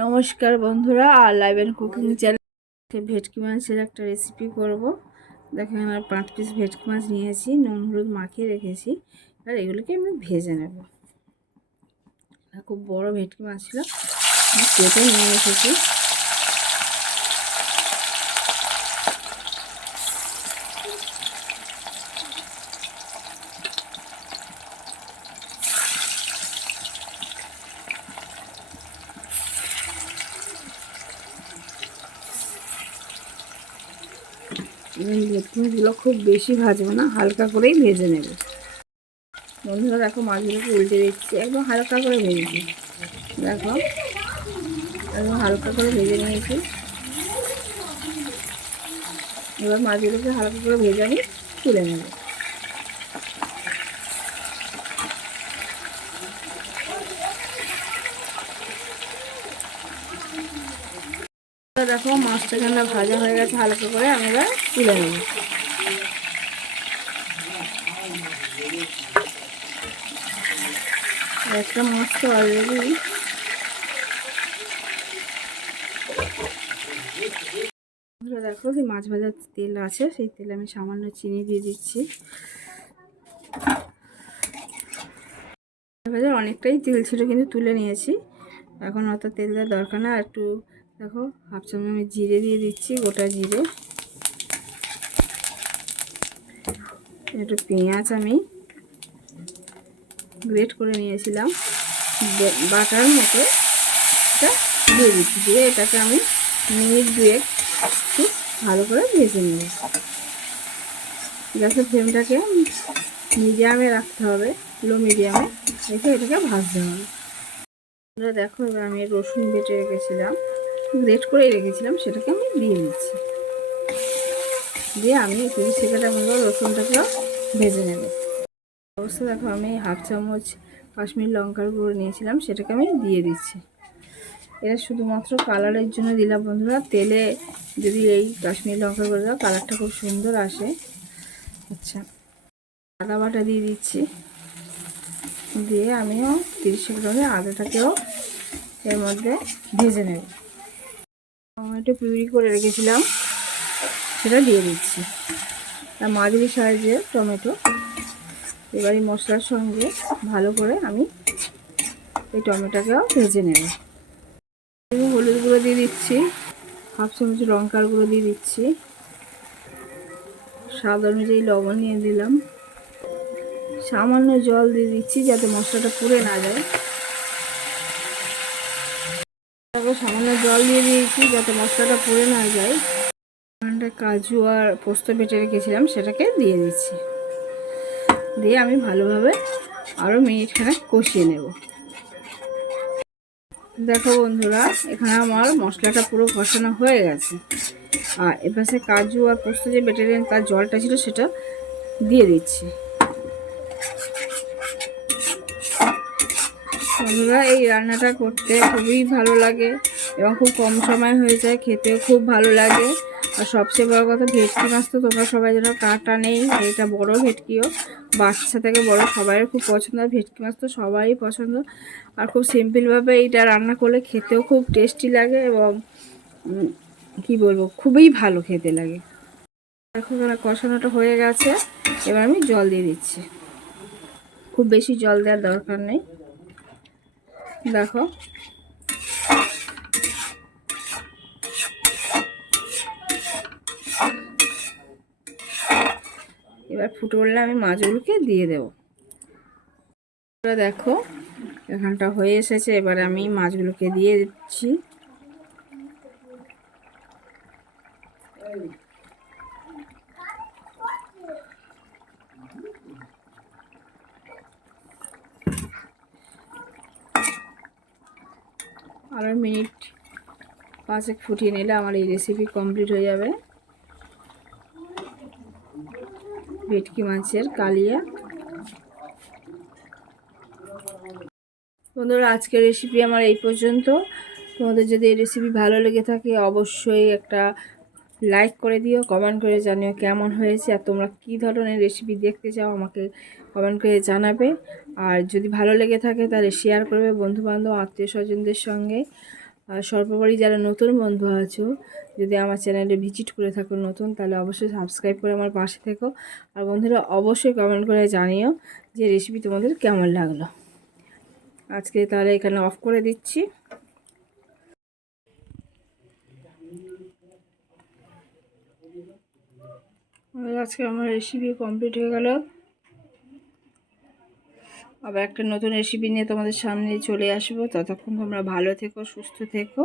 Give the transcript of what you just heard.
নমস্কার বন্ধুরা, আর লাইভ অ্যান্ড কুকিং চ্যানেল ভেটকি মাছের একটা রেসিপি করব। দেখেন আমার পাঁচ পিস ভেটকি মাছ নিয়েছি, নুন, হলুদ মাখিয়ে রেখেছি। আর এগুলোকে আমি ভেজে নেব। আর খুব বড় ভেটকি মাছ ছিল কেটে নিয়ে এসেছি। ভেটকিগুলো খুব বেশি ভাজবো না, হালকা করেই ভেজে নেব। বন্ধুরা দেখো মাছগুলোকে উল্টে দিচ্ছি, একদম হালকা করে ভেজেছি দেখো, একদম হালকা করে ভেজে নিয়েছি। এবার মাছগুলোকে হালকা করে ভেজে আমি তুলে নেব। দেখো মাছটা যেন ভাজা হয়ে গেছে, হালকা করে আমি এবার তুলে নেব। একটা মাছ তো অলরেডি দেখো যে মাছ ভাজার তেল আছে, সেই তেলে আমি সামান্য চিনি দিয়ে দিচ্ছি। ভাজার অনেকটাই তেল ছিল, কিন্তু তুলে নিয়েছি। এখন অত তেল দেওয়ার দরকার না একটু দেখো হাফ চামচ আমি জিরে দিয়ে দিচ্ছি, গোটা জিরে। একটু পেঁয়াজ আমি গ্রেট করে নিয়েছিলাম। বাটার মতো এটা দিয়ে দিচ্ছি, দিয়ে এটাকে আমি মিনিট দুয়েক একটু ভালো করে ভেজে নেব। গ্যাসের ফ্লেমটাকে মিডিয়ামে রাখতে হবে, লো মিডিয়ামে রেখে এটাকে ভাজতে হবে। দেখো, এবার আমি রসুন বেটে রেখেছিলাম। গ্রেট করে রেখেছিলাম, সেটাকে আমি দিয়ে দিচ্ছি। দিয়ে আমি তিরিশ সেকেন্ডের মতো রসুনটাকেও ভেজে নেব। অবস্থা দেখো আমি হাফ চামচ কাশ্মীর লঙ্কার গুঁড়ো নিয়েছিলাম, সেটাকে আমি দিয়ে দিচ্ছি। এটা শুধুমাত্র কালারের জন্য দিলাম বন্ধুরা। তেলে যদি এই কাশ্মীর লঙ্কার গুঁড়ো দাও, কালারটা খুব সুন্দর আসে। আচ্ছা আদা বাটা দিয়ে দিচ্ছি। দিয়ে আমিও তিরিশ সেকেন্ডে আদাটাকেও এর মধ্যে ভেজে নেব। টমেটো পিউরি করে রেখেছিলাম। সেটা দিয়ে দিচ্ছি। আর মাঝারি সাইজের টমেটো। এবার এই মশলার সঙ্গে ভালো করে আমি এই টমেটোকেও ভেজে নেব। হলুদ গুঁড়ো দিয়ে দিচ্ছি। হাফ চামচ লঙ্কার গুঁড়ো দিয়ে দিচ্ছি। স্বাদ অনুযায়ী লবণ নিয়ে দিলাম সামান্য জল দিয়ে দিচ্ছি যাতে মশলাটা পুড়ে না যায়। তারপর সামান্য জল দিয়ে দিয়েছি যাতে মশলাটা পুড়ে না যায়। কাজু আর পোস্ত বেটে রেখেছিলাম, সেটাকে দিয়ে দিচ্ছি। দিয়ে আমি ভালোভাবে আরও মিনিটখানে কষিয়ে নেব। দেখো বন্ধুরা, এখানে আমার মশলাটা পুরো কষানো হয়ে গেছে। আর এপাশে কাজু আর পোস্ত যে বেটে তার জলটা ছিল সেটা দিয়ে দিচ্ছি। বন্ধুরা এই রান্নাটা করতে খুবই ভালো লাগে এবং খুব কম সময় হয়ে যায়, খেতেও খুব ভালো লাগে। আর সবচেয়ে বড় কথা, ভেটকি মাছ তো তোমরা সবাই যেন কাটা নেই, এটা বড় ভেটকিও। বাচ্চা থেকে বড় সবাই খুব পছন্দ, আর ভেটকি মাছ তো সবারই পছন্দ। আর খুব সিম্পলভাবে এইটা রান্না করলে খেতেও খুব টেস্টি লাগে এবং কি বলব, খুবই ভালো খেতে লাগে। এখন কষানোটা হয়ে গেছে, এবার আমি জল দিয়ে দিচ্ছি। খুব বেশি জল দেওয়ার দরকার নেই। দেখো। এবার ফুটে উঠলে আমি মাছগুলোকে দিয়ে দেব। দেখো, এখানটা হয়ে এসেছে, এবার আমি মাছগুলোকে দিয়ে দিচ্ছি। আরও মিনিট পাঁচেক ফুটিয়ে নিলে আমার এই রেসিপি কমপ্লিট হয়ে যাবে। ভেটকি মাছের কালিয়া। বন্ধুরা, আজকের রেসিপি আমার এই পর্যন্ত। তোমাদের যদি এই রেসিপি ভালো লেগে থাকে, অবশ্যই একটা লাইক করে দিও কমেন্ট করে জানিও কেমন হয়েছে আর তোমরা কী ধরনের রেসিপি দেখতে চাও আমাকে কমেন্ট করে জানাবে। আর যদি ভালো লেগে থাকে তাহলে শেয়ার করবে বন্ধুবান্ধব, আত্মীয় স্বজনদের সঙ্গে। আর সর্বোপরি যারা নতুন বন্ধু আছো, যদি আমার চ্যানেলে ভিজিট করে থাকো নতুন, তাহলে অবশ্যই সাবস্ক্রাইব করে আমার পাশে থেকো। আর বন্ধুরা অবশ্যই কমেন্ট করে জানিও যে রেসিপি তোমাদের কেমন লাগল। আজকে তাহলে এখানে অফ করে দিচ্ছি। আজকে আমার রেসিপি কমপ্লিট হয়ে গেল। আবার একটা নতুন রেসিপি নিয়ে তোমাদের সামনে চলে আসব। ততক্ষণ তোমরা ভালো থেকো, সুস্থ থেকো।